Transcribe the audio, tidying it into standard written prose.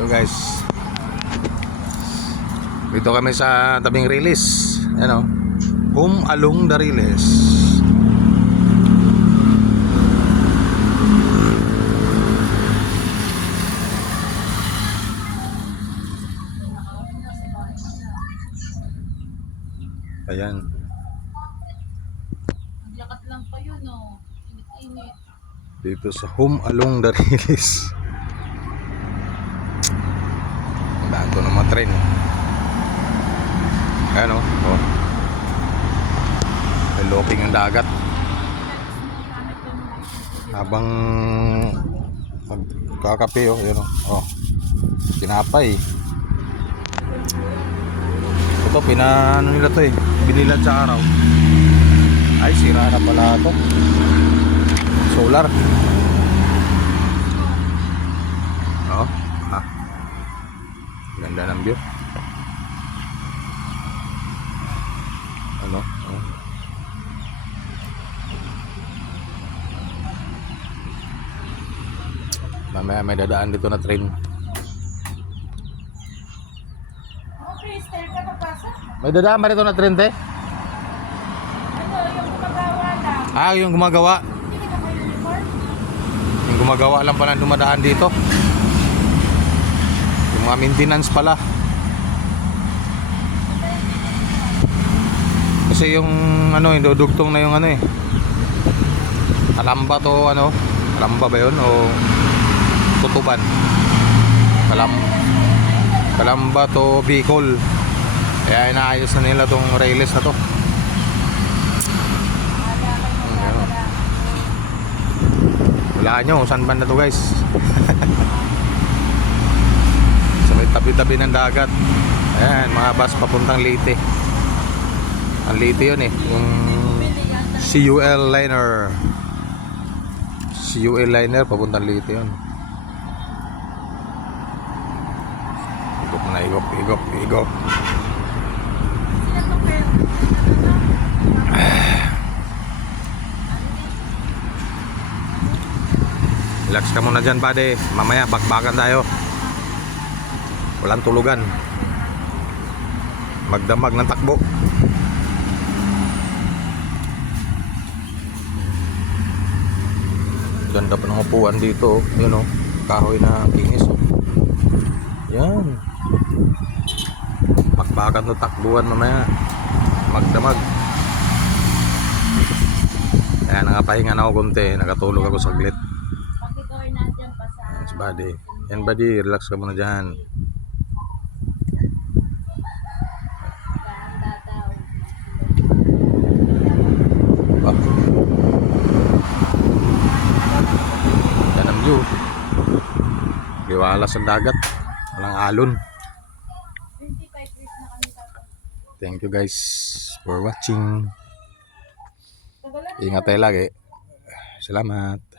Hello guys. Dito kami sa tabing Riles. Ano? Home along the Riles. Ayan. Lakat lang pa yun, no? Init-init. Dito sa Home along the Riles. Daan to ng mga train. Ayan o. Oh. Looking ang dagat. Habang magkakape o. Ayan o. Oh. Tinapay. Ito, ano nila to eh. Binilad sa araw. Ay, sira na pala ito. Solar. Oo. Ah. Ganda ng view. Ano? Oh. Mamaya may dadaan dito na train. May dadaan ba dito na train, te? Ano, yung gumagawa lang. Ah, yung gumagawa. Hindi ka na may uniform? Yung gumagawa lang pala dumadaan dito. Yung mga maintenance pala. Kasi yung ano, yung dudugtong na yung ano eh. Kalamba to ano? Kalamba ba yun? O Tutuban? Kalamba to Bicol. Kaya inaayos na nila tong Riles na to. Wala nyo, saan ba na to guys? Sa may tabi-tabi ng dagat. Ayan, mga bus papuntang Leyte. Ang Leyte yun eh. Yung CUL liner. CUL liner papuntang Leyte yun. Igop na igop. Relax ka muna dyan, buddy. Mamaya bakbakan tayo. Walang tulugan. Magdamag ng takbo. Ganda pa ng upuan dito. Yun o. Kahoy na kinis o. Yan. Bakbakan ng takbuhan mamaya. Magdamag. Kaya nangapahinga na ako konti. Nakatulog ako saglit. Yes, buddy. Yan, buddy. Relax ka muna dyan. Ah. Yan ang view. Liwala sa dagat. Walang alon. Thank you guys for watching. Ingat tayo lagi. Salamat.